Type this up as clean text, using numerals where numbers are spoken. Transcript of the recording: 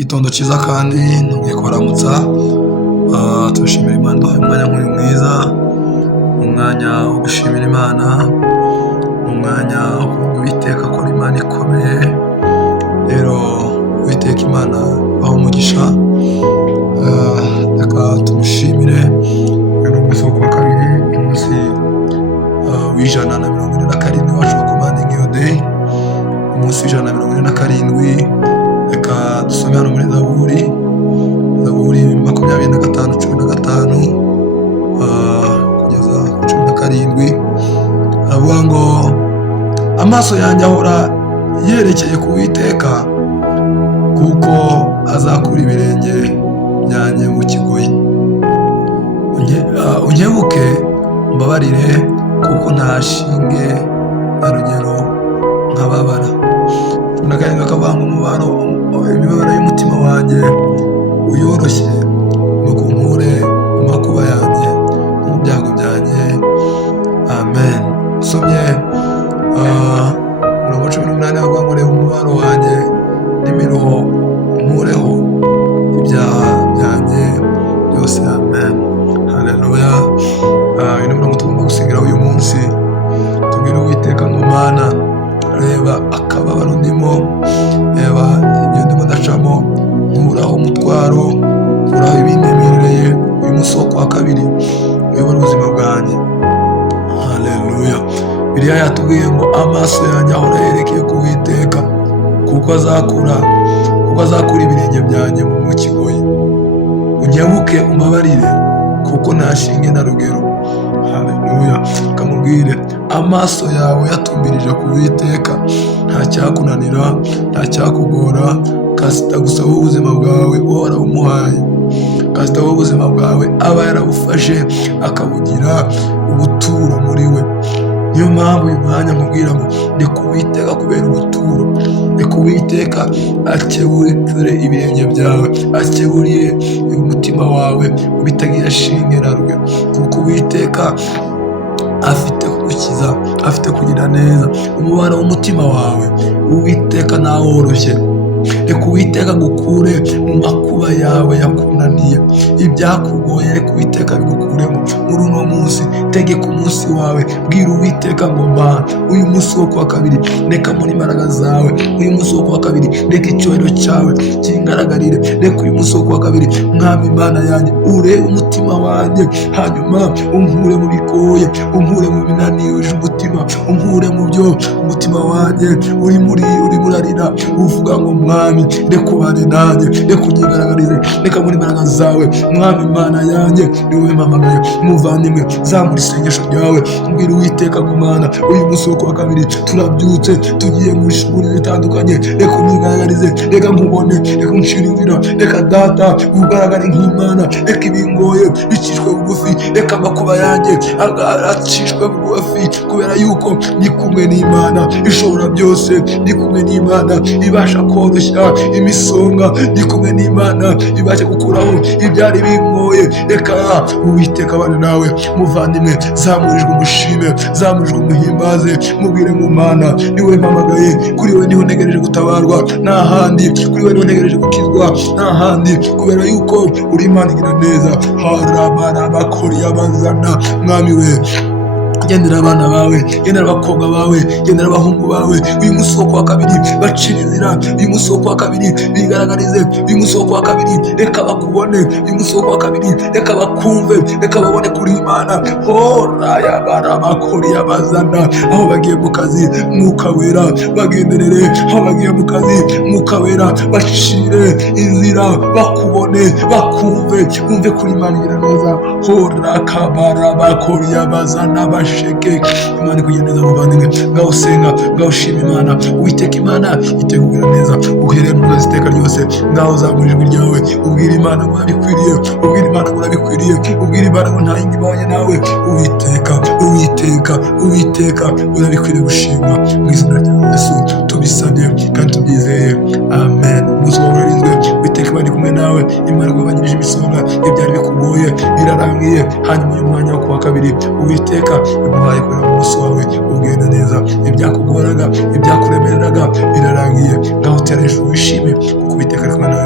Gitondo cyiza kandi ntugiye kubaramutsa. Turashimira Imana duhaye umwanya nk'uyu mwiza, umwanya wo gushimira Imana, umwanya wo kuvuga Uwiteka akora Imana ikomeye. Rero Uwiteka Imana baha umugisha, reka tumushimire. Uyu ni umunsi wo kuwa kabiri, umunsi w'147 wacu wa Commanding Your Day, umunsi w'147. Reka dusome hano muri Zaburi 25:15 kugeza ku 17. Aravuga ngo amaso yanjye ahora yerekeye ku Uwiteka, kuko azakura ibirenge byanjye mu kigoyi. Unkebuke umbabarire, kuko nta shinge na rugero nkababara. N'agahinda kavanga imibabaro y'umutima wanjye uyoroshye, nuko unkure mu makuba yanjye no mu byago byanjye. Amen. Usomye mirongo 18 avuga ngo reba umubabaro wanjye n'imiruho, unkureho ibyaha byanjye byose. Amen. Haleluya. Uyu ni umurongo tugomba gusigira uyu munsi. Tubwire Uwiteka ngo Mana, reba akababaro ndimo, reba ibyo ndimo ndacamo, nkuraho umutwaro, nkuraho ibindemereye. Uyu munsi wo kuwa kabiri uyobora ubuzima bwanjye. Haleluya. Bibiliya yatubwiye ngo amaso yanjye ahora yerekeye ku Uwiteka, kuko azakura ibirenge byanjye mu kigoyi. Unkebuke umbabarire, kuko nta shinge na rugero. Haleluya. Kamubwire amaso yawe yatumbirije ku Uwiteka, nta cyakunanira, nta cyakugora. Kasita gusaba ubuzima bwawe uhora umuhaye, kasita ubuzima bwawe aba yarabufashe akabugira ubuturo muri we. Niyo mpamvu uyu mwanya nkubwira ngo reka Uwiteka kubera ubuturo, reka Uwiteka akebure ibirenge byawe, akeburiye umutima wawe ubitagira shinge na rugero, kuko Uwiteka afite kugukiza, afite kugira neza. Umubabaro w'umutima wawe Uwiteka ntaworoshye. Reka Uwiteka gukure mu makuba yawe yakunaniye, ibyakugoye reka Uwiteka bigukuremo muri uno munsi. Tegeka umunsi wawe, bwira Uwiteka ngo Mana, uyu munsi wo kuwa kabiri reka muri imbaraga zawe, uyu munsi wo kuwa kabiri reka icyubahiro cyawe kingaragarire. Reka uyu munsi wo kuwa kabiri Mwami Imana yanjye urebe umutima wanjye, hanyuma unkure mu bigoye, unkure mu binanije umutima, unkure mu byo umutima wanjye urimo urarira uvuga ngo Mwami reka ubane nanjye, reka unyigaragarize, reka muri imbaraga zawe. Mwami Imana yanjye ni wowe mpamagaye. Muvandimwe, zamura isengesho ryawe, mbwira Uwiteka ngo Mana, uyu munsi wo kuwa kabiri turabyutse tugiye mu ishuri zitandukanye, reka unyigaragarize, reka nkubone, reka uncire inzira. Reka Data ugaragare nk'Imana, reka ibingoye bicishwe bugufi, reka amakuba yanjye acishwe bugufi, kubera yuko ndi kumwe n'Imana ishobora byose, ndi kumwe n'Imana ibasha koroshya imisonga, ndi kumwe n'Imana ibasha gukuraho ibyari bingoye. Reka Uwiteka abane nawe. Muvandimwe, zamurijwe umushime, zamurijwe umuhimbaze, mubwire ngo Mana, ni wowe mpamagaye, kuri wowe niho ntegereje gutabarwa, nta handi. Kuri wowe niho ntegereje gukizwa, nta handi, kubera yuko uri Imana igira neza. Harabakoriabazana. Mwami we, gendera abana bawe, gendera abakobwa bawe, gendera abahungu bawe. Uyu munsi wo kuwa kabiri bacira inzira, uyu munsi wo kuwa kabiri bigaragarize, uyu munsi wo kuwa kabiri reka bakubone, uyu munsi wo kuwa kabiri reka bakumve, reka babone kuri Imana. Horaya barabakoriya bazana. Aho bagiye mu kazi Mwuka Wera bagenderere, aho bagiye mu kazi Mwuka Wera bacire inzira, bakubone, bakumve, bumve kuri Imana igira neza. Horakabara bakoriya bazana basheke. Imana ikugendeza muvandimwe, ngaho senga, ngaho shima Imana. Uwiteka Imana itegura neza, uhereye mu kazi iteka ryose. Ngaho zamura ijwi ryawe, ubwira Imana ngo urabikwiriye, ubwira Imana ngo urabikwiriye, ubwira Imana ngo nta yindi ibanye nawe. Uwiteka, Uwiteka, Uwiteka urabikwiriye gushimwa. Mu izina rya Yesu tubisabye kandi tubyizeye. Amen. Umunsi wawe urarinzwe, Uwiteka Imana iri kumwe nawe. Imana igabanyirije imisonga, ibyari bikugoye birarangiye. Hanyuma uyu mwanya wo kuwa kabiri Uwiteka iguhaye kureba umunsi wawe ugenda neza, ibyakugoraga ibyakuremereraga birarangiye. Ngaho utera hejuru wishime kuko Uwiteka ari kumwe nawe.